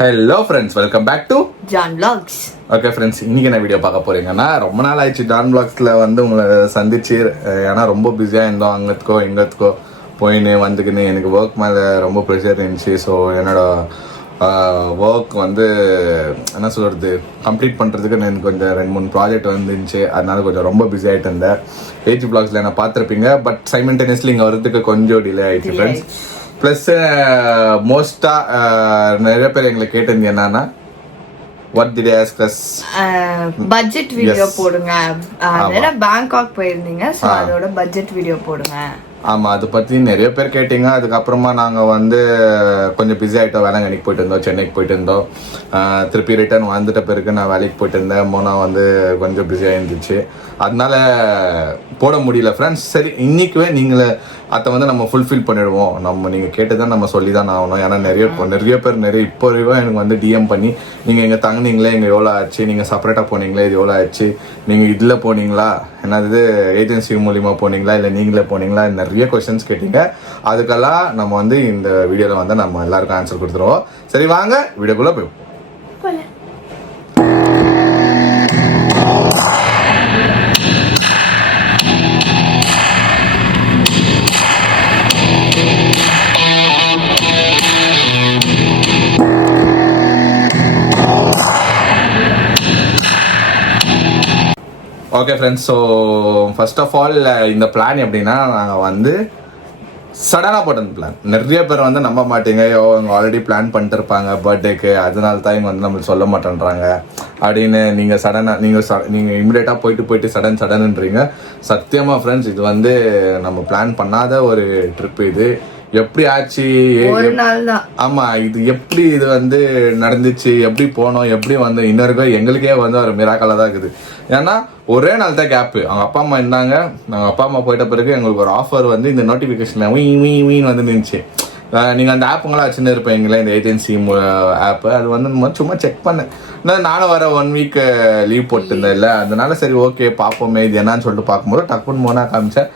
Hello friends, welcome back to John vlogs. Okay friends, இன்னைக்கு என்ன video பார்க்க போறீங்கன்னா, ரொம்ப நாள் ஆயிடுச்சு ஜான் வ்ளாக்ஸில் வந்து உங்களை சந்திச்சு. ஏன்னா ரொம்ப பிஸியாக இருந்தோம், அங்கத்துக்கோ இங்கத்துக்கோ போயின்னு வந்துக்கின்னு. எனக்கு ஒர்க் மேலே ரொம்ப ப்ரெஷர் இருந்துச்சு. ஸோ என்னோட ஒர்க் வந்து என்ன சொல்கிறது, கம்ப்ளீட் பண்ணுறதுக்கு எனக்கு கொஞ்சம் 2-3 ப்ராஜெக்ட் வந்துருந்துச்சு. அதனால கொஞ்சம் ரொம்ப பிஸி ஆகிட்டு இருந்தேன். ஏஜ் வ்ளாக்ஸில் என்ன பார்த்துருப்பீங்க. பட் சைமல்டேனியஸ்லி இங்கே வரதுக்கு கொஞ்சம் டிலே ஆகிடுச்சு ஃப்ரெண்ட்ஸ். ப்ளஸ் மோஸ்ட்டாக நிறைய பேர் எங்களை கேட்டிருந்தது என்னன்னா, what did I ask us? Budget video போடுங்க. பேங்காக் போயிருந்தீங்க, ஸோ அதோட பட்ஜெட் வீடியோ போடுங்க. ஆமாம், அதை பற்றி நிறைய பேர் கேட்டிங்க. அதுக்கப்புறமா நாங்கள் வந்து கொஞ்சம் பிஸி ஆகிட்டோம். வேளாங்கண்ணிக்கு போயிட்டு இருந்தோம், சென்னைக்கு போயிட்டு இருந்தோம். திருப்பி ரிட்டர்ன் வந்துட்ட பிறகு நான் வேலைக்கு போயிட்டு இருந்தேன். மோனா வந்து கொஞ்சம் பிஸியாக இருந்துச்சு, அதனால போட முடியல ஃப்ரெண்ட்ஸ். சரி, இன்றைக்குவே நீங்களே அதை வந்து நம்ம ஃபுல்ஃபில் பண்ணிடுவோம். நீங்கள் கேட்டுதான் நம்ம சொல்லி தான் ஆகணும். ஏன்னா நிறைய பேர் இப்போ எனக்கு வந்து டிஎம் பண்ணி, நீங்கள் எங்கே தங்குனீங்களே, இங்கே எவ்வளோ ஆச்சு, நீங்கள் செப்பரேட்டாக போனீங்களே, இது எவ்வளோ ஆச்சு, நீங்கள் இதில் போனீங்களா, என்னது ஏஜென்சி மூலிமா போனீங்களா, இல்லை நீங்களே போனீங்களா, நிறைய கொஸ்டின்ஸ் கேட்டீங்க. அதுக்கெல்லாம் நம்ம வந்து இந்த வீடியோவில் வந்து நம்ம எல்லாருக்கும் ஆன்சர் கொடுத்துருவோம். சரி, வாங்க வீடியோக்குள்ளே போய். Okay friends, so first of all இந்த பிளான் எப்படின்னா, நாங்கள் வந்து சடனாக போட்ட பிளான். நிறைய பேர் வந்து நம்ப மாட்டீங்க, அவங்க ஆல்ரெடி பிளான் பண்ணிட்டு இருப்பாங்க பர்த்டேக்கு, அதனால தான் இங்கே வந்து நம்மளுக்கு சொல்ல மாட்டேன்றாங்க அப்படின்னு. நீங்கள் இமிடியேட்டாக போயிட்டு சடன்ன்றீங்க. சத்தியமாக ஃப்ரெண்ட்ஸ், இது வந்து நம்ம பிளான் பண்ணாத ஒரு ட்ரிப். இது எப்படி ஆச்சு, ஆமா, இது எப்படி இது வந்து நடந்துச்சு, எப்படி போனோம், எப்படி வந்து இன்னொரு எங்களுக்கே வந்து ஒரு மிராக்கலாக தான் இருக்குது. ஏன்னா ஒரே நாள் தான் கேப்பு. அவங்க அப்பா அம்மா இருந்தாங்க. நாங்கள் அப்பா அம்மா போயிட்ட பிறகு எங்களுக்கு ஒரு ஆஃபர் வந்து இந்த நோட்டிஃபிகேஷன் வீன் வந்து நின்றுச்சு. நீங்கள் அந்த ஆப்புங்களாம் வச்சுன்னு இருப்பீங்களே, இந்த ஏஜென்சி ஆப்பு, அது வந்து சும்மா செக் பண்ணேன். நானும் வர 1 வீக் லீவ் போட்டுருந்தேன் இல்லை, அதனால சரி ஓகே பார்ப்போமே இது என்னன்னு சொல்லிட்டு பார்க்கும்போது டக்குன்னு மோனா காமிச்சேன்.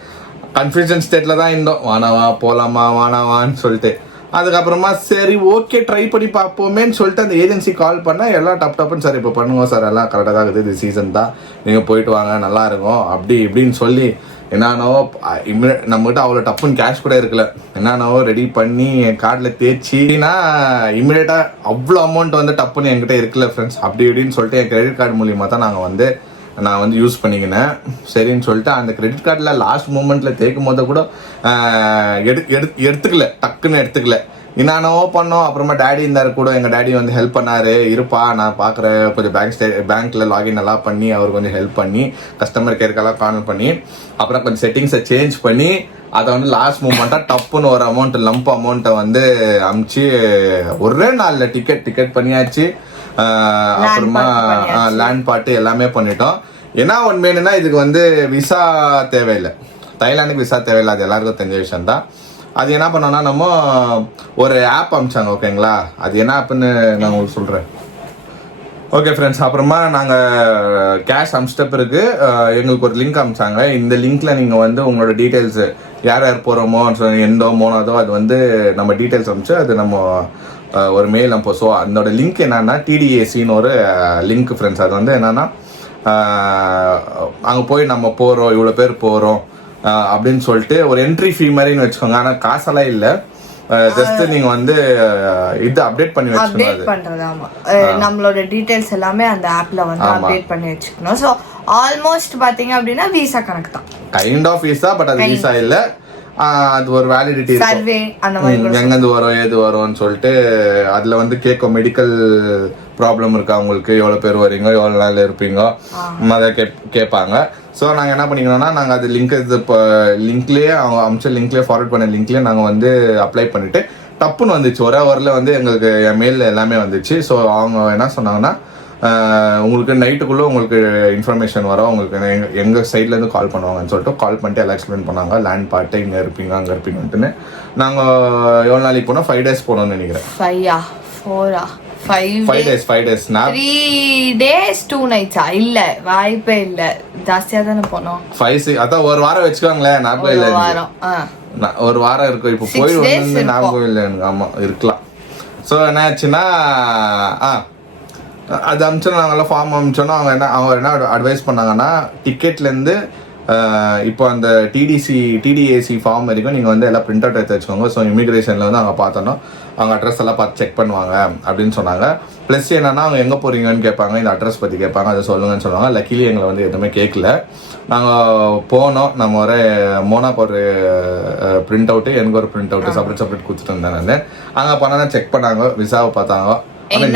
கன்ஃபியூஷன் ஸ்டேட்டில் தான் இருந்தோம், வானாவா போகலாமா வானாவான்னு சொல்லிட்டு. அதுக்கப்புறமா சரி ஓகே ட்ரை பண்ணி பார்ப்போமேன்னு சொல்லிட்டு அந்த ஏஜென்சி கால் பண்ணால் எல்லாம் டப்புன்னு சார் இப்போ பண்ணுங்க சார், எல்லாம் கரெக்டாக தான் இருக்குது, இது சீசன் தான், நீங்கள் போயிட்டு வாங்க நல்லா இருக்கும் அப்படி இப்படின்னு சொல்லி என்னன்னோ நம்மகிட்ட அவ்வளோ டப்புன்னு கேஷ் கூட இருக்கல. என்னன்னோ ரெடி பண்ணி என் கார்டில் தேய்ச்சின்னா இம்மிடியேட்டாக அவ்வளோ அமௌண்ட் வந்து டப்புன்னு என்கிட்ட இருக்கல ஃப்ரெண்ட்ஸ். அப்படி இப்படின்னு சொல்லிட்டு என் கிரெடிட் கார்டு மூலியமாக தான் நான் வந்து யூஸ் பண்ணிக்கினேன். சரின்னு சொல்லிட்டு அந்த கிரெடிட் கார்டில் லாஸ்ட் மூமெண்ட்டில் தேய்க்கும் போது கூட டக்குன்னு எடுத்துக்கல. என்னோ பண்ணோம். அப்புறமா டேடி இருந்தார் கூட, எங்கள் டேடி வந்து ஹெல்ப் பண்ணார். இருப்பா நான் பார்க்குறேன், கொஞ்சம் பேங்க்கில் லாகின் எல்லாம் பண்ணி அவர் கொஞ்சம் ஹெல்ப் பண்ணி கஸ்டமர் கேருக்கெல்லாம் கால் பண்ணி அப்புறம் கொஞ்சம் செட்டிங்ஸை சேஞ்ச் பண்ணி அதை வந்து லாஸ்ட் மூமெண்ட்டாக டப்புன்னு ஒரு லம்ப் அமௌண்ட்டை வந்து அமுச்சு ஒரே நாளில் டிக்கெட் பண்ணியாச்சு. அப்புறமா லேண்ட் பாட்டு எல்லாமே பண்ணிட்டோம். ஏன்னா ஒன்றுனா இதுக்கு வந்து விசா தேவையில்லை, தாய்லாந்துக்கு விசா தேவையில்லை, அது எல்லாருக்கும் தெரிஞ்ச விஷயம் தான். அது என்ன பண்ணோம்னா, நம்ம ஒரு ஆப் அமிச்சாங்க, ஓகேங்களா, அது என்ன ஆப்புன்னு நான் உங்களுக்கு சொல்கிறேன். ஓகே ஃப்ரெண்ட்ஸ், அப்புறமா நாங்கள் கேஷ் அமிச்சிட்ட பிறகு எங்களுக்கு ஒரு லிங்க் அமிச்சாங்க. இந்த லிங்க்கில் நீங்கள் வந்து உங்களோட டீட்டெயில்ஸு யார் போகிறோமோ, எந்தோ மோனோதோ, அது வந்து நம்ம டீட்டெயில்ஸ் அமிச்சு அது நம்ம ஒரு மெயில் அனுப்போம். ஸோ அதோட லிங்க் என்னன்னா TDACன்னு ஒரு லிங்க் ஃப்ரெண்ட்ஸ். அது வந்து என்னன்னா, அங்கே போய் நம்ம போகிறோம், இவ்வளோ பேர் போகிறோம் அப்படின்னு சொல்லிட்டு ஒரு என்ட்ரி ஃபீ மாதிரின்னு வச்சுக்கோங்க. ஆனால் காசெல்லாம் இல்லை, ஜஸ்ட் நீங்க வந்து இது அப்டேட் பண்ணி வச்சுக்கணும். நம்மளோட டீடைல்ஸ் எல்லாமே அந்த ஆப்ல வந்து அப்டேட் பண்ணி வச்சுக்கணும். சோ ஆல்மோஸ்ட் பாத்தீங்க அப்படின்னா விசா கணக்கு தான், கைண்ட் ஆஃப் விசா. பட் அது விசா இல்ல, அது ஒரு வேலிடிட்டி சர்வே அந்த மாதிரி எங்கேருந்து வரும் ஏது வரும்னு சொல்லிட்டு அதுல வந்து கேட்கும். மெடிக்கல் ப்ராப்ளம் இருக்கா உங்களுக்கு, எவ்வளோ பேர் வரீங்க, எவ்வளோ நாள் இருப்பீங்க, அதை கேட்பாங்க. ஸோ நாங்கள் என்ன பண்ணிக்கணும்னா, நாங்கள் அது லிங்க்லேயே அவங்க அமிச்ச லிங்க்லேயே ஃபார்வர்ட் பண்ண லிங்க்லேயே நாங்கள் வந்து அப்ளை பண்ணிவிட்டு டப்புன்னு வந்துச்சு. ஒரே ஹவரில் வந்து எங்களுக்கு என் மெயில் எல்லாமே வந்துச்சு. ஸோ அவங்க என்ன சொன்னாங்கன்னா, உங்களுக்கு நைட்டுக்குள்ளே உங்களுக்கு இன்ஃபர்மேஷன் வரும், உங்களுக்கு எங்கள் சைட்லேருந்து கால் பண்ணுவாங்கன்னு சொல்லிட்டு கால் பண்ணிட்டு எல்லாம் எக்ஸ்பிளைன் பண்ணாங்க. லேண்ட் பார்ட்டு இங்கே இருப்பீங்க அங்கே இருப்பீங்கன்ட்டுன்னு. நாங்கள் எவ்வளோ நாளைக்கு போனோம், 5 days போனோம்னு நினைக்கிறேன். 5 days 3 days 2 nights இல்ல, வாய்ப்பே இல்ல, ஜாஸ்தியா தானே போனோம். 5 அதான் ஒரு வாரம் வச்சுக்கோங்களேன். ஞாபகம் இல்லை, ஒரு வாரம் இருக்கும். இப்போ போய் வந்து ஞாபகம் இல்லை எனக்கு. ஆமா இருக்கலாம். ஸோ என்ன ஆச்சுன்னா அது அமிச்சோம், நாங்கள்லாம் ஃபார்ம் அமிச்சோன்னா அவங்க என்ன அட்வைஸ் பண்ணாங்கன்னா, டிக்கெட்லேருந்து இப்போ அந்த டிடிஏசி ஃபார்ம் வரைக்கும் நீங்கள் வந்து எல்லாம் பிரிண்ட் அவுட் எடுத்து வச்சுக்கோங்க. ஸோ இமிக்ரேஷனில் வந்து அவங்க பார்த்தோன்னா அவங்க அட்ரஸ் எல்லாம் பார்த்து செக் பண்ணுவாங்க அப்படின்னு சொன்னாங்க. ப்ளஸ் என்னன்னா, அவங்க எங்கே போகிறீங்கன்னு கேட்பாங்க, இந்த அட்ரஸ் பற்றி கேட்பாங்க, அதை சொல்லுங்கன்னு சொல்லுவாங்க. லக்கிலி எங்களை வந்து எதுவுமே கேட்கல. நாங்கள் போனோம், நம்ம ஒரு மோனாக்கு ஒரு பிரிண்ட் அவுட்டு, எனக்கு ஒரு பிரிண்ட் அவுட்டு செப்பரேட் கொடுத்துட்டு இருந்தேன் நான். அங்கே போனால் செக் பண்ணாங்க, விசாவை பார்த்தாங்க.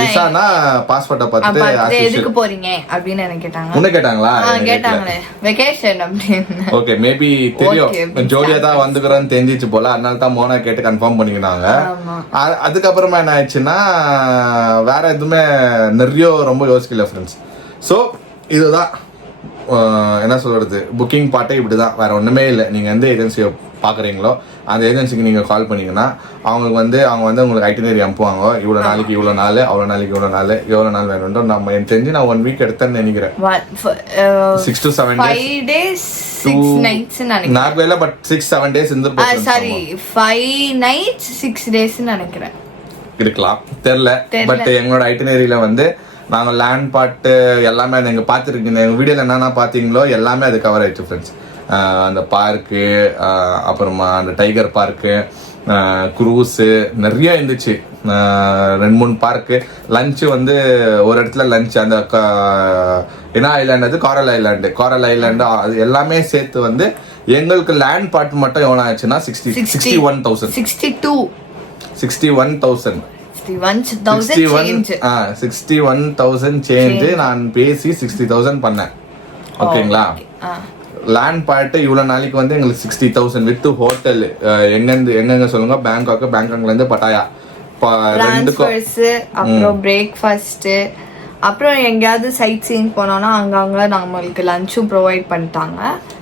விசானா பாஸ்போர்ட்டை பார்த்துட்டு எதுக்கு போறீங்க அப்படின்னு எனக்கு கேட்டாங்க. உன்ன கேட்டாங்களா? கேட்டாங்களே வெகேஷன் அப்படின்னு. ஓகே, மேபி தெரியும் ஜோடியா தான் வந்துக்கிறோன்னு தெரிஞ்சிச்சு போல, அதனால தான் மோனா கேட்டு கன்ஃபார்ம் பண்ணிக்கினாங்க. அதுக்கப்புறமா என்ன ஆயிடுச்சுன்னா, வேற எதுவுமே நிறைய ரொம்ப யோசிக்கல ஃப்ரெண்ட்ஸ். ஸோ இதுதான் என்ன சொல்றது, புக்கிங் பார்ட்டே இப்படிதான், வேற ஒண்ணுமே இல்லை. நீங்க எந்த ஏஜென்சியை பார்க்குறீங்களோ அந்த ஏஜென்சிக்கு நீங்கள் கால் பண்ணிங்கன்னா அவங்க வந்து உங்களுக்கு ஐட்டினரி அனுப்புவாங்க. இவ்வளோ நாளைக்கு இவ்வளோ நாள், அவ்வளோ நாளைக்கு இவ்வளோ நாள், எவ்வளோ நாள் வேணும்ன்றோ நம்ம எனக்கு தெரிஞ்சு நான் 1 வீக் எடுத்தேன்னு நினைக்கிறேன். 6 to 7 days 6 nights நினைக்கிறேன். நார்வேல பட் 6-7 days இருந்திருப்போம். சாரி 5 nights 6 days நினைக்கிறேன். இருக்கலாம், தெரியல. பட் எங்களோட ஐட்டினரியில வந்து நாங்கள் லேண்ட் பார்ட்டு எல்லாமே நீங்கள் பார்த்துருக்கீங்க. எங்கள் வீடியோவில் என்னென்ன பார்த்தீங்களோ எல்லாமே அது கவர் ஆயிடுச்சு ஃப்ரெண்ட்ஸ். அந்த பார்க்கு, அப்புறமா அந்த டைகர் பார்க்கு, குரூஸு நிறைய இருந்துச்சு. 2-3 பார்க்கு. லஞ்சு வந்து ஒரு இடத்துல லஞ்ச், அந்த என்ன ஐலாண்டு, அது கோரல் ஐலாண்டு அது எல்லாமே சேர்த்து வந்து எங்களுக்கு லேண்ட் பார்ட் மட்டும் எவ்வளோ ஆச்சுன்னா 61,000 சேஞ்ச். நான் பேசி 60,000 பண்ணேன். ஓகேங்களா? லேண்ட் பார்ட்டு இவ்வளோ நாளைக்கு வந்து எங்களுக்கு 60,000 வித் ஹோட்டல். எங்கெங்க சொல்லுங்க? பேங்காக்ல இருந்து பட்டாயா, அப்புறம் பிரேக்ஃபாஸ்ட், அப்புறம் எங்கேயாவது சைட் சீயிங் போனோம்னா அங்க நம்மளுக்கு லஞ்சும் ப்ரொவைட் பண்ணிட்டாங்க.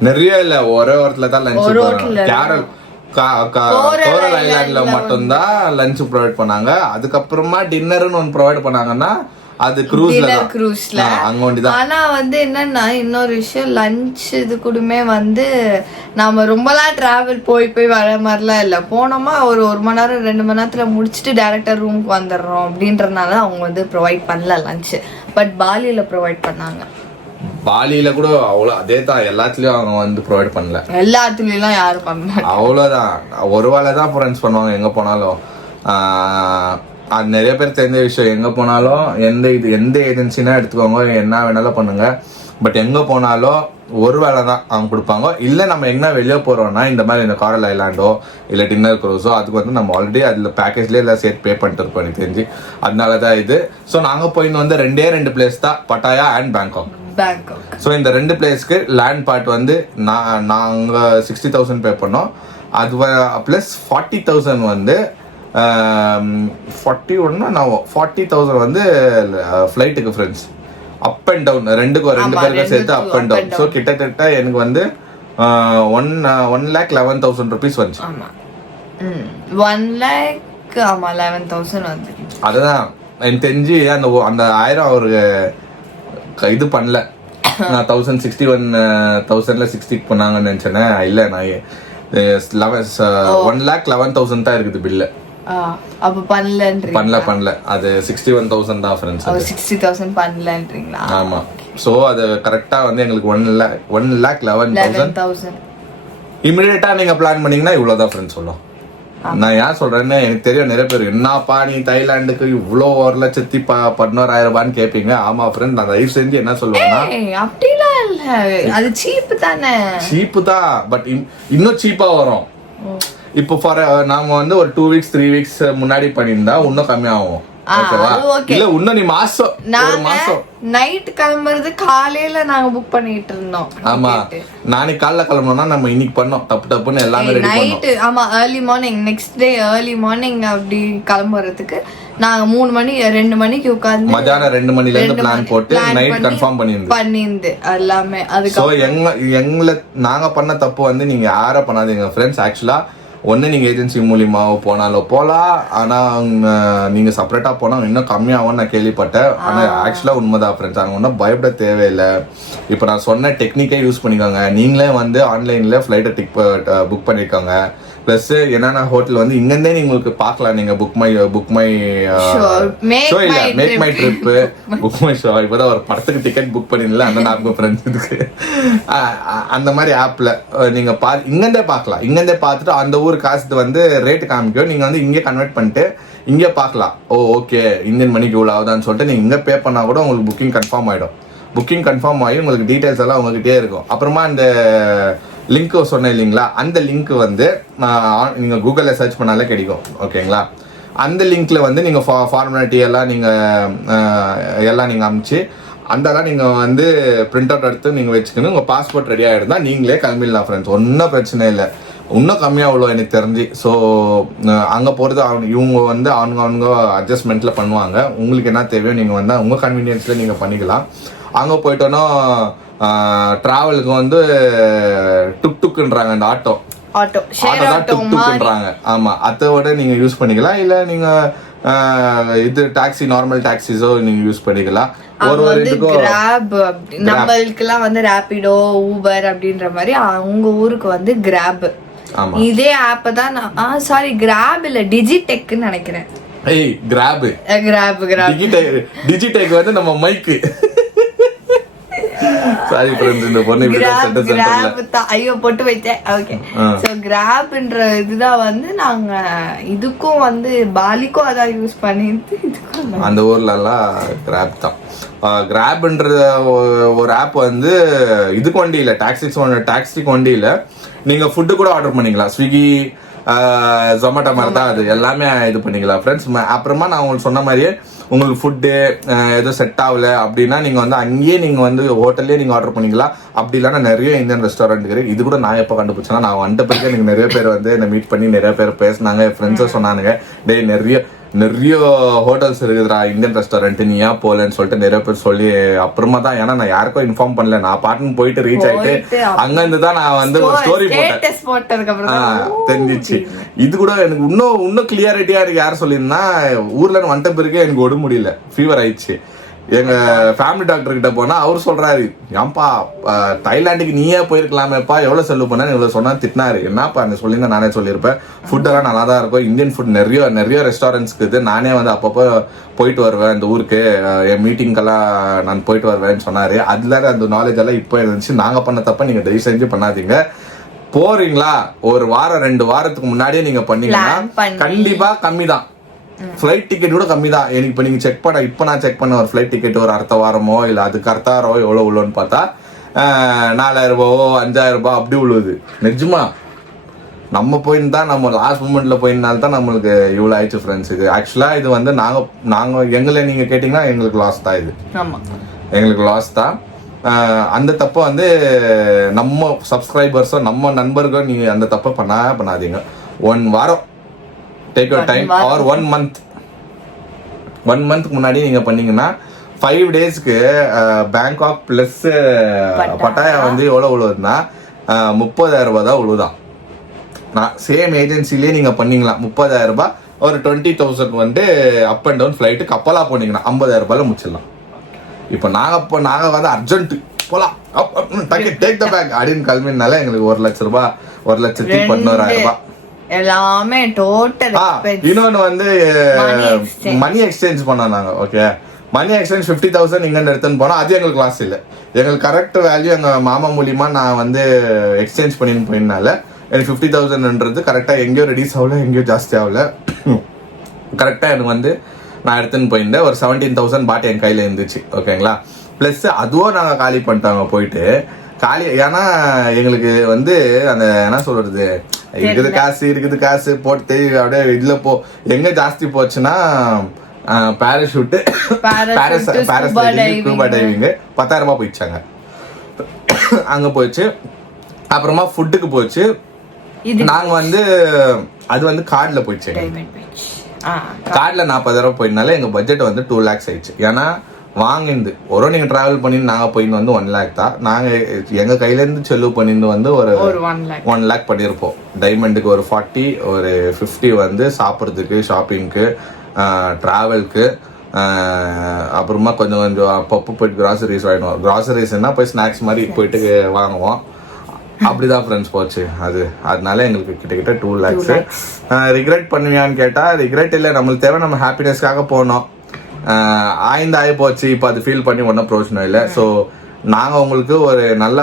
நிறைய இல்ல, ஒரே இடத்துல தான் லஞ்ச். கோரல் ஐலாண்ட்ல மட்டும்தான் லஞ்ச் ப்ரொவைட் பண்ணாங்க. அதுக்கப்புறமா டின்னர்னு ஒன்று ப்ரொவைட் பண்ணாங்கன்னா அது க்ரூஸ்ல அங்க ஒண்டிதான். ஆனா வந்து என்னன்னா இன்னொரு விஷயம், லஞ்ச் இது கூடமே வந்து நாம ரொம்பலாம் டிராவல் போய் வர மாதிரிலாம் இல்லை. போனோமா ஒரு 1 மணி நேரம் 2 மணி நேரத்துல முடிச்சுட்டு டேரக்டா ரூமுக்கு வந்துடுறோம் அப்படின்றதுனால அவங்க வந்து ப்ரொவைட் பண்ணல லஞ்ச். பட் பாலியில ப்ரொவைட் பண்ணாங்க. பாலியில கூட அவ்வளோ அதே தான், எல்லாத்துலயும் அவங்க வந்து ப்ரொவைட் பண்ணல. எல்லாத்துலயும் யாரும் பண்ணல, அவ்வளோதான். ஒரு வேளை தான் ஃப்ரெண்ட்ஸ் பண்ணுவாங்க எங்க போனாலும். அது நிறைய பேர் தெரிஞ்ச விஷயம். எங்கே போனாலும் எந்த ஏஜென்சினா எடுத்துக்கோங்க, என்ன வேணாலும் பண்ணுங்க. பட் எங்கே போனாலும் ஒரு வேளை தான் அவங்க கொடுப்பாங்க. இல்லை நம்ம எங்கே வெளியே போகிறோம்னா இந்த மாதிரி இந்த கோரல் ஐலாண்டோ இல்லை டின்னர் க்ரூஸோ அதுக்கு வந்து நம்ம ஆல்ரெடி அதில் பேக்கேஜ்லேயே எல்லாம் சேர்த்து பே பண்ணிட்டு இருப்போம் எனக்கு தெரிஞ்சு. அதனால தான் இது. ஸோ நாங்கள் போயின்னு வந்து 2 பிளேஸ் தான், பட்டாயா அண்ட் பேங்காக். ஸோ இந்த 2 பிளேஸ்க்கு லேண்ட் பார்ட் வந்து நாங்கள் 60,000 பே பண்ணோம். அது ப்ளஸ் 40,000 வந்து 40,000 வந்து ஃப்ளைட்டுக்கு ஃப்ரெண்ட்ஸ். அப் அண்ட் டவுன் 2 பேருக்கு சேர்த்து அப் அண்ட் டவுன். ஸோ கிட்டத்தட்ட எனக்கு வந்து 1,11,000 rupees வந்துச்சு. 1,11,000 வந்து. அதுதான் எனக்கு தெரிஞ்சு அந்த 1000 ஒரு இது பண்ணல. நான் 1,61,000ல 60 பண்ணாங்கன்னு நினைச்சேனே. இல்லை, நான் 1,11,000 தான் இருக்குது பில்லு. அப்ப பண்ணல. அது 61,000 தான் ஃப்ரெண்ட்ஸ். 60,000 பண்ணலன்றீங்களா? ஆமா. சோ அது கரெக்ட்டா வந்து எங்களுக்கு 1,11,000 இமிடியேட்டா நீங்க பிளான் பண்ணீங்கன்னா இவ்வளவுதான் ஃப்ரெண்ட்ஸ் சொல்லும். நான் ஏன் சொல்றேன்னு எனக்கு தெரியும். நிறைய பேர் என்னப்பா நீ தைலாண்டுக்கு இவ்வளோ 1,11,000 கேட்பீங்க. ஆமா ஃப்ரெண்ட், நான் தயவு செஞ்சு என்ன சொல்லுவேன்னா, அப்படிலாம் இல்ல, அது சீப் தானே. சீப்பு தான், பட் இன்னும் சீப்பா வரும். இப்போ நாம வந்து ஒரு 2 வீக்ஸ் 3 வீக்ஸ் முன்னாடி பண்ணியிருந்தா இன்னும் கம்மியாகும். இல்ல இன்னும் நீ மாசம் நைட் கிளம்புறது காலையில நாங்க புக் பண்ணிட்டு இருந்தோம். ஆமா, நாளைக்கு காலைல கிளம்பணும்னா நம்ம இன்னைக்கு பண்ணோம் டப்புன்னு எல்லாமே ரெடி பண்ணோம். நைட் ஆமா, early morning next day early morning அப்படி கிளம்புறதுக்கு நாங்க 3 மணி 2 மணிக்கு உட்கார்ந்து மத்தியானம் 2 மணில இருந்து பிளான் போட்டு நைட் கன்ஃபார்ம் பண்ணிருந்து எல்லாமே. அதுக்கு சோ எங்களை நாங்க பண்ண தப்பு வந்து நீங்க யார பண்ணாதீங்க ஃப்ரெண்ட்ஸ். ஆக்சுவலா ஒன்று நீங்கள் ஏஜென்சி மூலியமாக போனாலும் போகலாம். ஆனால் நீங்கள் செப்பரேட்டாக போனால் இன்னும் கம்மியாகும்னு நான் கேள்விப்பட்டேன். ஆனால் ஆக்சுவலாக உண்மைதான் ஃப்ரெண்ட்ஸ். அங்கே ஒன்றும் பயப்பட தேவையில்லை. இப்போ நான் சொன்ன டெக்னிக்கே யூஸ் பண்ணிக்கோங்க. நீங்களே வந்து ஆன்லைனில் ஃப்ளைட்டை புக் பண்ணிக்கோங்க. ப்ளஸ் என்னென்ன ஹோட்டல் வந்து இங்கேருந்தே உங்களுக்கு பார்க்கலாம். நீங்கள் புக் மை ஷோ இல்லை make my trip book my show இப்போதான் ஒரு படத்துக்கு டிக்கெட் புக் பண்ணிடல அந்த ஞாபகம் ஃப்ரெண்ட்ஸ் இதுக்கு. அந்த மாதிரி ஆப்பில் நீங்கள் இங்கேருந்தே பார்க்கலாம். இங்கேருந்தே பார்த்துட்டு அந்த ஊர் காசு வந்து ரேட்டு காமிக்கும். நீங்கள் வந்து இங்கே கன்வெர்ட் பண்ணிட்டு இங்கே பார்க்கலாம். ஓகே இந்தியன் மணிக்கு இவ்வளோ ஆகுதான்னு சொல்லிட்டு நீங்கள் இங்கே பே பண்ணால் கூட உங்களுக்கு புக்கிங் கன்ஃபார்ம் ஆகிடும். புக்கிங் கன்ஃபார்ம் ஆகி உங்களுக்கு டீட்டெயில்ஸ் எல்லாம் உங்ககிட்டே இருக்கும். அப்புறமா அந்த லிங்க் சொன்னேன் இல்லைங்களா, அந்த லிங்க் வந்து நீங்கள் கூகுளில் சர்ச் பண்ணாலே கிடைக்கும். ஓகேங்களா, அந்த லிங்க்ல வந்து நீங்கள் ஃபார்மாலிட்டி எல்லாம் நீங்கள் அனுப்பிச்சு அதெல்லாம் நீங்கள் வந்து பிரிண்ட் அவுட் எடுத்து நீங்கள் வச்சுக்கணும். உங்கள் பாஸ்போர்ட் ரெடி ஆகிடுந்தா நீங்களே கிளம்பிடலாம் ஃப்ரெண்ட்ஸ். ஒன்றும் பிரச்சனை இல்லை. இன்னும் கம்மியாக அவ்வளோ எனக்கு தெரிஞ்சு. ஸோ அங்கே போகிறது இவங்க வந்து அவங்க அட்ஜஸ்ட்மெண்ட்டில் பண்ணுவாங்க. உங்களுக்கு என்ன தேவையோ நீங்கள் வந்து உங்கள் கன்வீனியன்ஸில் நீங்கள் பண்ணிக்கலாம். அங்கே போயிட்டோன்னா ட்ராவலுக்கு வந்து டுக்ன்றாங்க அந்த ஆட்டோ தான் டுக்ன்றாங்க. ஆமாம், அதோட நீங்கள் யூஸ் பண்ணிக்கலாம். இல்லை நீங்கள் இது டாக்ஸி நார்மல் டாக்ஸிஸோ நீங்கள் யூஸ் பண்ணிக்கலாம். ஒரு இதுக்கும் கிராப் நம்மளுக்குலாம் வந்து ரேபிடோ ஊபர் அப்படின்ற மாதிரி அவங்க ஊருக்கு வந்து கிராப். இதே ஆப் தான் சாரி கிராப் இல்ல டிஜிடெக்னு நினைக்கிறேன். ஏய் கிராப் டிஜிடெக் வந்து நம்ம மைக்கு. சாரி ஃப்ரெண்ட்ஸ், இந்த பொண்ணு ஐயோ போட்டு வச்சேன். ஓகே, சோ கிராப்ன்ற இதுதான் வந்து நாங்க இதுக்கும் வந்து பாலிக்கும் அதான் யூஸ் பண்ணிட்டு இதுக்கும் அந்த ஊர்ல எல்லாம் கிராப் தான். கிராப்ன்ற ஒரு ஆப் வந்து இதுக்கு வண்டி இல்லை, டாக்ஸிக்கு வண்டி இல்லை. நீங்க ஃபுட்டு கூட ஆர்டர் பண்ணிக்கலாம். ஸ்விக்கி ஜொமேட்டோ மாதிரி தான் அது எல்லாமே இது பண்ணிக்கலாம் ஃப்ரெண்ட்ஸ். அப்புறமா நான் உங்களுக்கு சொன்ன மாதிரியே உங்களுக்கு ஃபுட்டு எதுவும் செட் ஆகல அப்படின்னா நீங்கள் வந்து அங்கேயே நீங்கள் வந்து ஹோட்டல்லே நீங்கள் ஆர்டர் பண்ணிக்கலாம். அப்படி இல்லைன்னா நிறைய இந்தியன் ரெஸ்டாரண்ட் இருக்குது. இது கூட நான் எப்போ கண்டுபிடிச்சேன்னா நான் வந்துட்ட பிறகு எனக்கு நிறைய பேர் வந்து என்னை மீட் பண்ணி நிறைய பேர் பேசினாங்க. என் ஃப்ரெண்ட்ஸும் சொன்னானுங்க, டேய் நிறைய ஹோட்டல்ஸ் இருக்குதுடா இந்தியன் ரெஸ்டாரண்ட், நீ ஏன் போகலன்னு சொல்லிட்டு நிறைய பேர் சொல்லி அப்புறமா தான், ஏன்னா நான் யாருக்கும் இன்ஃபார்ம் பண்ணல, நான் பாட்டுன்னு போயிட்டு ரீச் ஆயிட்டு அங்கிருந்து தான் நான் வந்து ஒரு ஸ்டோரி போட்டேன். தெரிஞ்சிச்சு. இது கூட எனக்கு இன்னும் கிளியாரிட்டியா எனக்கு யார் சொல்லியிருந்தா, ஊர்ல வந்துட்ட பிறகு எனக்கு ஒட முடியல, ஃபீவர் ஆயிடுச்சு. எங்க ஃபேமிலி டாக்டர் கிட்ட போனா அவர் சொல்றாரு, ஏன்பா தாய்லாந்துக்கு நீயே போயிருக்கலாமேப்பா, எவ்வளவு செலவு பண்ண இவ்வளவு சொன்னா திட்டினாரு. என்னப்பா நீ சொல்லியிருந்தா நானே சொல்லியிருப்பேன். ஃபுட்டெல்லாம் நல்லா தான் இருக்கும். இந்தியன் ஃபுட் நிறைய ரெஸ்டாரண்ட்ஸ்க்கு இது நானே வந்து அப்பப்போ போயிட்டு வருவேன் இந்த ஊருக்கு, என் மீட்டிங்கெல்லாம் நான் போயிட்டு வருவேன்னு சொன்னாரு. அதுல அந்த நாலேஜ் எல்லாம் இப்போ இருந்துச்சு. நாங்க பண்ண தப்ப நீங்க தயவு செஞ்சு பண்ணாதீங்க. போறீங்களா ஒரு வாரம் 2 வாரத்துக்கு முன்னாடியே நீங்க பண்ணீங்கன்னா கண்டிப்பா கம்மி தான். ஃப்ளைட் டிக்கெட் கூட கம்மி தான். எனக்கு இப்போ நீங்கள் நான் செக் பண்ண ஒரு ஃப்ளைட் டிக்கெட் ஒரு அடுத்த வாரமோ இல்லை அதுக்கு அடுத்த வாரமோ எவ்வளோ உள்ளோன்னு பார்த்தா 4000 ரூபாவோ 5000 ரூபாய் அப்படி உள்ளது. நிஜமா நம்ம போயிருந்தா நம்ம லாஸ்ட் மூமெண்ட்ல போயிருந்தால்தான் நம்மளுக்கு இவ்வளோ ஆயிடுச்சு ஃப்ரெண்ட்ஸ். இது ஆக்சுவலாக இது வந்து நாங்கள் எங்களை நீங்கள் கேட்டிங்கன்னா எங்களுக்கு லாஸ் தான். இது எங்களுக்கு லாஸ் தான். அந்த தப்பை வந்து நம்ம சப்ஸ்கிரைபர்ஸோ நம்ம நண்பர்களோ நீங்கள் அந்த தப்பை பண்ணாதீங்க. 1 வாரம் take your time or 1 month. 1 month முன்னாடி நீங்க பண்ணீங்கன்னா 5 daysக்கு பேங்காக் பிளஸ் பட்டாயா வந்து எவ்வளவு உழுவுதுன்னா 30,000 ரூபாய் தான் உழுவுதான். நான் சேம் ஏஜென்சிலேயே நீங்க பண்ணீங்களா 30,000 ரூபாய், ஒரு 20,000 வந்து அப் அண்ட் டவுன் ஃபிளைட்டு கப்பலா போனீங்கன்னா 50,000 ரூபாயில முடிச்சிடலாம். இப்போ நாங்க வந்து அர்ஜென்ட் போலாம் டேக் த பேக் அப்படின்னு கிளம்பினால எங்களுக்கு 1 லட்சம் ரூபாய் 1,11,000 ரூபாய் எல்லாமே டோட்டல். இன்னொன்னு வந்து மணி எக்ஸ்சேஞ்ச் பண்ணோம் நாங்க. ஓகே, மணி எக்ஸ்சேஞ்ச் 50,000 இங்க எடுத்துன்னு போனோம். அது எங்களுக்கு லாஸ் இல்லை. எங்களுக்கு கரெக்ட் வேல்யூ எங்க மாமா மூலியமா நான் வந்து எக்ஸ்சேஞ்ச் பண்ணின்னு போயினால எனக்கு 50,000ன்றது கரெக்டா எங்கேயோ ரெடியூஸ் ஆகல, எங்கேயோ ஜாஸ்தி ஆகல. கரெக்டா எனக்கு வந்து நான் எடுத்துன்னு போயிருந்தேன். ஒரு 17,000 பாட்டு என் கையில இருந்துச்சு. ஓகேங்களா, பிளஸ் அதுவும் நாங்க காலி பண்ணிட்டாங்க போயிட்டு காலி. ஏன்னா எங்களுக்கு வந்து அந்த என்ன சொல்றது, இருக்குது காசு போட்டு அப்படியே இதுல எங்க ஜாஸ்தி போச்சுன்னா பேராஷூட் ஸ்கூபா டைவிங் 10,000 ரூபாய் போயிடுச்சாங்க. அங்க போயிடுச்சு. அப்புறமா ஃபுட்டுக்கு போச்சு. நாங்க வந்து அது வந்து கார்டுல போயிடுச்சு. கார்டுல 40,000 ரூபாய் போயினால எங்க பட்ஜெட் வந்து 2 lakhs ஆயிடுச்சு. ஏன்னா வாங்கிருந்து நீங்க டிராவல் பண்ணி நாங்க போயிருந்து வந்து 1 lakh தான். நாங்க எங்க கையில இருந்து செலவு பண்ணிருந்து வந்து ஒரு 1 lakh பண்ணிருப்போம். டைமண்டுக்கு ஒரு 40, ஒரு 50 வந்து சாப்பிட்றதுக்கு, ஷாப்பிங்க்கு, டிராவல்க்கு, அப்புறமா கொஞ்சம் அப்பப்போ போயிட்டு கிராசரிஸ் வாங்கிடுவோம். கிராசரிஸ்னா போய் ஸ்நாக்ஸ் மாதிரி போயிட்டு வாங்குவோம். அப்படிதான் ஃப்ரெண்ட்ஸ் போச்சு அதனால எங்களுக்கு கிட்டத்தட்ட 2 lakhs. ரிக்ரெட் பண்ணுவியான்னு கேட்டா ரிக்ரெட் இல்லை, நம்மளுக்கு தேவை நம்ம ஹாப்பினஸ்க்காக போனோம். ஆகி போச்சு, இப்போ அது ஃபீல் பண்ணி ஒன்றும் பிரயோஜனம் இல்லை. ஸோ நாங்கள் உங்களுக்கு ஒரு நல்ல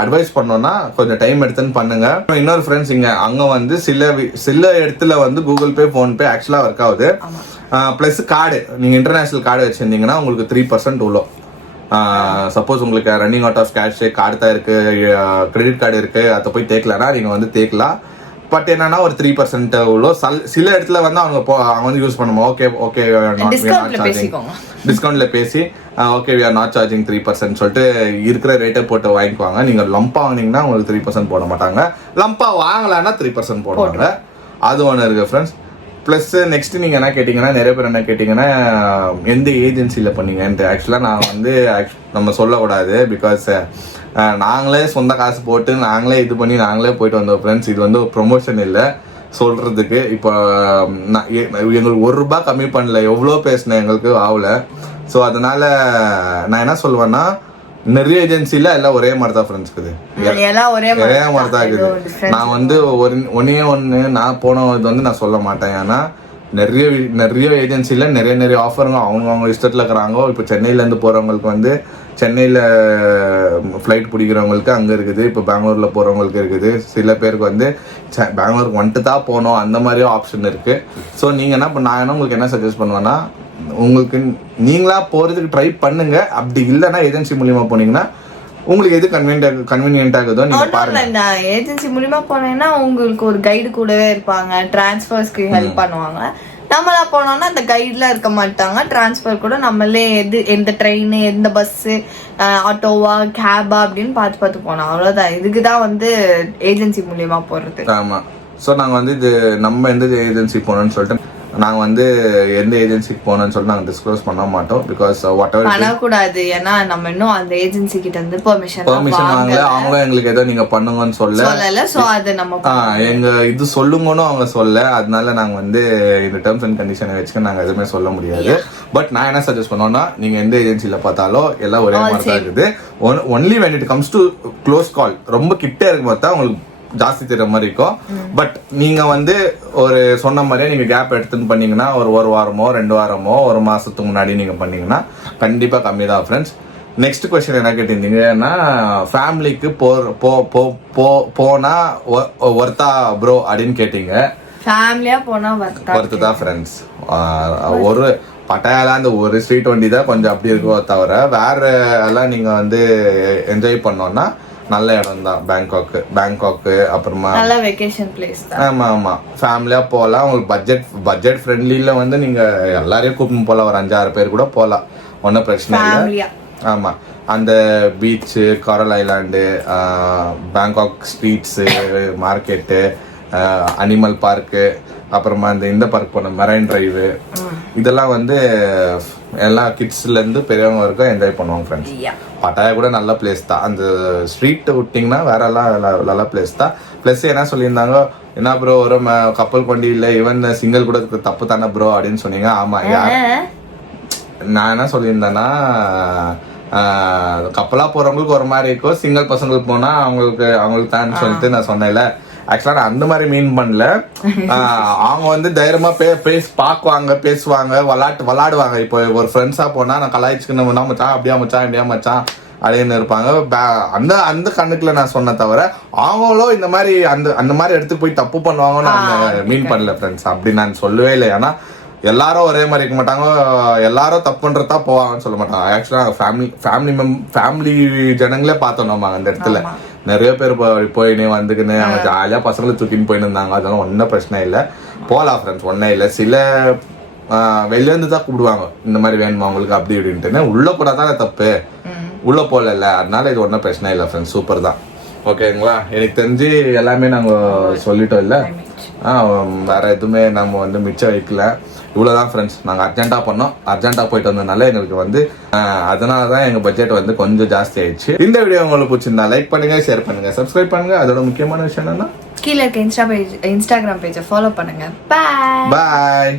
அட்வைஸ் பண்ணோம்னா கொஞ்சம் டைம் எடுத்துன்னு பண்ணுங்க. இன்னொரு ஃப்ரெண்ட்ஸ் அங்கே வந்து சில இடத்துல வந்து கூகுள் பே ஃபோன்பே ஆக்சுவலாக ஒர்க் ஆகுது. ப்ளஸ் கார்டு, நீங்கள் இன்டர்நேஷ்னல் கார்டு வச்சுருந்தீங்கன்னா உங்களுக்கு 3% உள்ள. சப்போஸ் உங்களுக்கு running out of cash card தான் இருக்கு, கிரெடிட் கார்டு இருக்கு, அதை போய் தேக்கலன்னா நீங்கள் வந்து தேக்கலாம். பட் என்னன்னா ஒரு 3% உள்ள சில இடத்துல வந்து அவங்க வந்து யூஸ் பண்ணுவோம். ஓகே டிஸ்கவுண்ட்ல பேசி okay we are not charging 3% சொல்லிட்டு இருக்கிற ரேட்டை போட்டு வாங்கிக்குவாங்க. நீங்க லம்பா வாங்கினீங்கன்னா உங்களுக்கு 3% போட மாட்டாங்க, லம்பா வாங்கலான்னா 3% போடுவாங்க. அது ஒன்று இருக்கு ஃப்ரெண்ட்ஸ். ப்ளஸ் நெக்ஸ்ட் நீங்கள் என்ன கேட்டிங்கன்னா, நிறைய பேர் என்ன கேட்டிங்கன்னா எந்த ஏஜென்சியில் பண்ணீங்கன்ட்டு. ஆக்சுவலாக நான் வந்து நம்ம சொல்லக்கூடாது, பிகாஸ் நாங்களே சொந்த காசு போட்டு நாங்களே இது பண்ணி நாங்களே போயிட்டு வந்தோம் ஃப்ரெண்ட்ஸ். இது வந்து ஒரு ப்ரொமோஷன் இல்லை சொல்கிறதுக்கு. இப்போ எங்களுக்கு ₹1 கம்மி பண்ணல, எவ்வளோ பேசினேன் எங்களுக்கு ஆகல. ஸோ அதனால நான் என்ன சொல்லுவேன்னா, நிறைய ஏஜென்சில எல்லாம் ஒரே மாதிரி தான் ஃப்ரெண்ட்ஸ் இருக்குது, ஒரே மாதிரி தான் இருக்குது. நான் வந்து ஒன்று நான் போன இது வந்து நான் சொல்ல மாட்டேன். ஏன்னா நிறைய ஏஜென்சில நிறைய ஆஃபருங்க அவங்க இஷ்டத்தில் இருக்கிறாங்க. இப்போ சென்னையிலேருந்து போகிறவங்களுக்கு வந்து சென்னையில் ஃப்ளைட் பிடிக்கிறவங்களுக்கு அங்கே இருக்குது, இப்போ பெங்களூரில் போகிறவங்களுக்கு இருக்குது. சில பேருக்கு வந்து பெங்களூருக்கு வந்துட்டு தான் போகணும், அந்த மாதிரியும் ஆப்ஷன் இருக்குது. ஸோ நீங்கள் நான் உங்களுக்கு என்ன சஜஸ்ட் பண்ணுவேன்னா, உங்களுக்கு நீங்களா போகிறதுக்கு ட்ரை பண்ணுங்க. அப்படி இல்லைன்னா ஏஜென்சி மூலியமாக போனீங்கன்னா உங்களுக்கு எது கன்வீனியன்ட் ஆகுதோ நீங்க பாருங்க. ஏஜென்சி மூலியமா போனீங்கன்னா உங்களுக்கு ஒரு கைடு கூடவே இருப்பாங்க, டிரான்ஸ்ஃபர்ஸ்க்கு ஹெல்ப் பண்ணுவாங்க. நம்மளா போனோம்னா அந்த கைட்லாம் இருக்க மாட்டாங்க. டிரான்ஸ்ஃபர் கூட நம்மளே எந்த ட்ரெயின், எந்த பஸ்ஸு, ஆட்டோவா, கேபா அப்படின்னு பார்த்து போனோம். அவ்வளோதான். இதுக்கு தான் வந்து ஏஜென்சி மூலியமா போறது. ஆமா. ஸோ நாங்கள் வந்து இது நம்ம எந்த ஏஜென்சி போனோம்னு சொல்லிட்டு நாங்கள் வந்து எந்த ஏஜென்சிக்கு போனோம்னு சொல்லிட்டு நாங்கள் டிஸ்க்ளோஸ் பண்ண மாட்டோம். பிகாஸ் பண்ணக்கூடாது. ஏன்னா நம்ம இன்னும் அந்த ஏஜென்சி கிட்ட இருந்து பெர்மிஷன் வாங்கல. அவங்களும் எங்களுக்கு ஏதோ நீங்க பண்ணுங்கன்னு சொல்லல. சோ அது நம்ம எங்க இது சொல்லுங்கன்னு அவங்க சொல்ல. அதனால நாங்க வந்து இந்த டேர்ம்ஸ் அண்ட் கண்டிஷனை வச்சுக்க நாங்க எதுவுமே சொல்ல முடியாது. பட் நான் என்ன சஜஸ்ட் பண்ணுவேன்னா, நீங்க எந்த ஏஜென்சில பார்த்தாலும் எல்லாம் ஒரே மாதிரி தான் இருக்குது. Only when it comes to close கால், ரொம்ப கிட்டே இருக்கும் போது தான் உங்களுக்கு ஜாஸ்தி தெரியுற மாதிரி இருக்கும். பட் நீங்க வந்து ஒரு சொன்ன மாதிரியே நீங்க கேப் எடுத்துன்னு பண்ணீங்கன்னா ஒரு வாரமோ 2 வாரமோ 1 மாசத்துக்கு முன்னாடி நீங்க பண்ணீங்கன்னா கண்டிப்பா கம்மி தான் ஃப்ரெண்ட்ஸ். நெக்ஸ்ட் கொஸ்டின் என்ன கேட்டிருந்தீங்கன்னா, ஃபேமிலிக்கு போனா ஒர்த்தா ப்ரோ அப்படின்னு கேட்டீங்க. ஃபேமிலியா போனா ஒர்த்து தான் ஃப்ரெண்ட்ஸ். ஒரு பட்டாயால அந்த ஒரு ஸ்ட்ரீட் வண்டி தான் கொஞ்சம் அப்படி இருக்கோ தவிர வேற எல்லாம் நீங்க வந்து என்ஜாய் பண்ணோம்னா நல்ல இடம் தான் பேங்காக்கு. அப்புறமா நல்ல வெக்கேஷன் பிளேஸ் தான். ஆமா ஃபேமிலியா போகலாம். உங்களுக்கு பட்ஜெட் ஃப்ரெண்ட்லில வந்து நீங்க எல்லாரையும் கூப்பிட்டு போகலாம். ஒரு 5-6 பேர் கூட போகலாம், ஒன்றும் பிரச்சனை இல்லை. ஆமா, அந்த beach, coral island, Bangkok streets, market, animal park, அப்புறமா இந்த பார்க் போன மெரைன் டிரைவு, இதெல்லாம் வந்து எல்லா கிட்ஸ்லேருந்து பெரியவங்க வரைக்கும் என்ஜாய் பண்ணுவாங்க ஃப்ரெண்ட்ஸ். பட்டாயா கூட நல்ல பிளேஸ் தான். அந்த ஸ்ட்ரீட் விட்டிங்கன்னா வேற எல்லாம் நல்ல பிளேஸ் தான். ப்ளஸ் என்ன சொல்லியிருந்தாங்க, என்ன ப்ரோ ஒரு கப்பல் கொண்டி இல்லை, ஈவன் சிங்கிள் கூட தப்பு தானே ப்ரோ அப்படின்னு சொன்னீங்க. ஆமாம், யார் நான் என்ன சொல்லியிருந்தேன்னா, கப்பலாக போகிறவங்களுக்கு ஒரு மாதிரி இருக்கும், சிங்கிள் பசங்களுக்கு போனால் அவங்களுக்கு தான் சொல்லிட்டு நான் சொன்னேன்ல. ஆக்சுவலாக நான் அந்த மாதிரி மீன் பண்ணல. அவங்க வந்து தைரியமாக பார்க்குவாங்க, பேசுவாங்க, விளாடுவாங்க. இப்போ ஒரு ஃப்ரெண்ட்ஸாக போனால் நான் கலாய்ச்சிக்கணும் மச்சான், அப்படியா மச்சான், இப்படியா மச்சான் அப்படின்னு இருப்பாங்க. அந்த கண்ணுக்குள்ள நான் சொன்ன தவிர அவங்களும் இந்த மாதிரி அந்த மாதிரி எடுத்து போய் தப்பு பண்ணுவாங்கன்னு நான் மீன் பண்ணல ஃப்ரெண்ட்ஸ். அப்படி நான் சொல்லவே இல்லை. ஏன்னா எல்லாரும் ஒரே மாதிரி இருக்க மாட்டாங்க, எல்லாரும் தப்பு பண்றதா போவாங்கன்னு சொல்ல மாட்டாங்க. ஆக்சுவலாக ஃபேமிலி ஜனங்களே பார்த்தோம் நம்ம அந்த இடத்துல. நிறைய பேர் போயின்னு வந்துக்குன்னு அவங்க ஜாலியாக பசங்களை தூக்கின்னு போயின்னு இருந்தாங்க. அதெல்லாம் ஒன்றும் பிரச்சனை இல்லை, போகலாம் ஃப்ரெண்ட்ஸ், ஒன்றும் இல்லை. சில வெளிலேருந்து தான் கூப்பிடுவாங்க, இந்த மாதிரி வேணுமா உங்களுக்கு அப்படி இப்படின்ட்டு. உள்ளே கூட தானே தப்பு, உள்ளே போகல. அதனால இது ஒன்றும் பிரச்சனை இல்லை ஃப்ரெண்ட்ஸ், சூப்பர் தான். ஓகேங்களா, எனக்கு தெரிஞ்சு எல்லாமே நாங்கள் சொல்லிட்டோம் இல்லை. வேற எதுவுமே நம்ம வந்து மிச்சம் வைக்கல. இவ்வளோதான் ஃப்ரெண்ட்ஸ். நாங்கள் அர்ஜென்ட்டாக போயிட்டு வந்ததுனால எங்களுக்கு வந்து அதனால தான் எங்கள் பட்ஜெட் வந்து கொஞ்சம் ஜாஸ்தி ஆயிடுச்சு. இந்த வீடியோ உங்களுக்கு பிடிச்சிருந்தா லைக் பண்ணுங்க, ஷேர் பண்ணுங்க, சப்ஸ்கிரைப் பண்ணுங்க. அதோட முக்கியமான விஷயம் என்னன்னா, கீழே இருக்க இன்ஸ்டாகிராம் பேஜை ஃபாலோ பண்ணுங்க. பாய்.